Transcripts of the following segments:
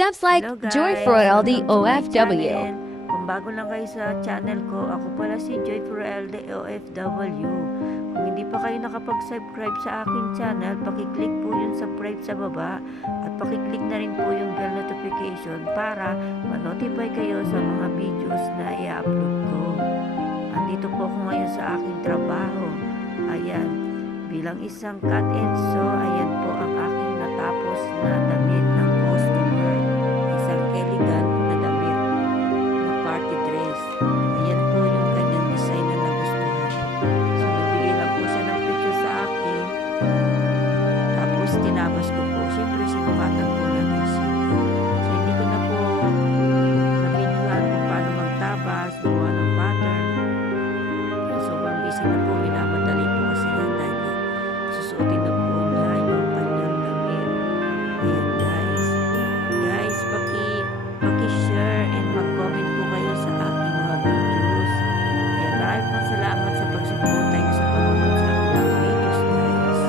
Steps like Hello guys, Joy Frialdi welcome to my OFW. channel. Kung bago lang kayo sa channel ko, ako pala si Joy Frialdi OFW. Kung hindi pa kayo nakapag-subscribe sa aking channel, pakiclick po yung subscribe sa baba at pakiclick na rin po yung bell notification para ma-notify kayo sa mga videos na i-upload ko. Andito po ako ngayon sa aking trabaho. Ayan, bilang isang cut and sew, ayan po ang aking natapos na damit ng customer. Isang elegant na damit na party dress. Ayan po yung kanyang design na nagustuhan. So, nagbigay lang po siya ng picture sa akin. Tapos, tinabas ko po. Siyempre, sinukatan po natin siya. So, hindi ko na po nabidyohan kung paano magtabas, gumawa ng pattern. Sobrang busy na po. Minamadali po kasi yan dahil susuotin na po niya yung kanyang damit. Ayan guys. Guys, paki-share and mag-comment po kayo sa aking mga videos. Ayan, maraming pong salamat sa pagsuporta niyo sa panonood sa aking mga videos guys.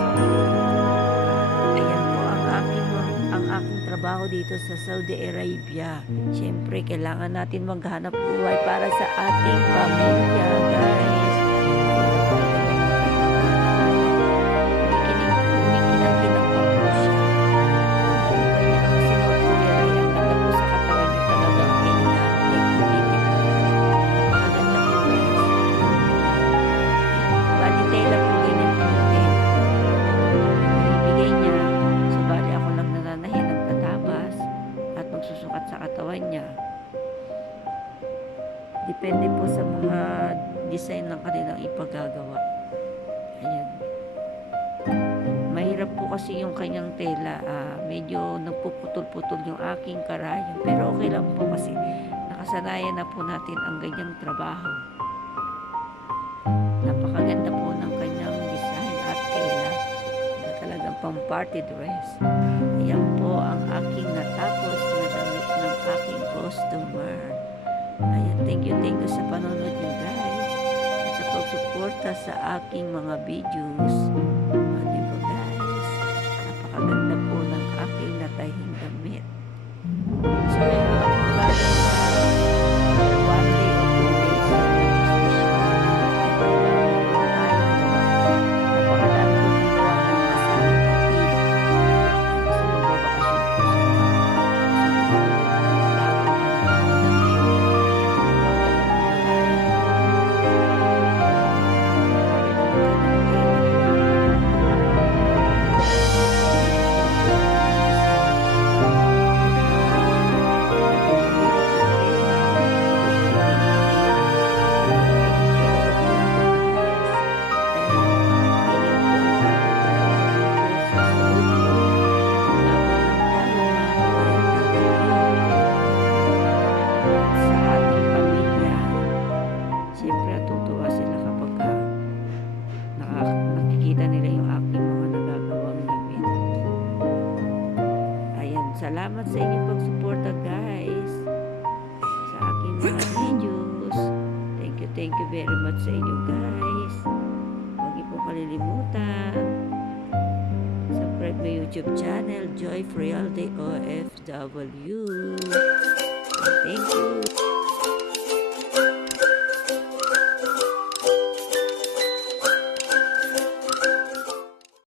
Ayan po ang aking trabaho dito sa Saudi Arabia. Siyempre, kailangan natin maghanap buhay para sa ating pamilya guys. Susukat sa katawan niya. Depende po sa mga design ng kanilang ipagagawa. Ayan. Mahirap po kasi yung kanyang tela. Medyo nagpuputol-putol yung aking karayom. Pero okay lang po kasi nakasanayan na po natin ang ganyang trabaho. Napakaganda po ng kanyang design at tela. Na talagang pang party dress. Ayan po ang aking natapos na damit ng aking customer. Ayan, thank you sa panonood nyo guys. At sa pagsuporta sa aking mga videos. Diba guys? Napakaganda po ng aking natahing damit. So, one day o 2 days na nakikita nila yung aking mga nagagawang damit. Ayan, salamat sa inyong pagsuporta guys sa aking mga videos. Thank you very much sa inyo guys. Huwag niyo pong kalilimutan subscribe my YouTube channel Joy Frialdi OFW. Thank you.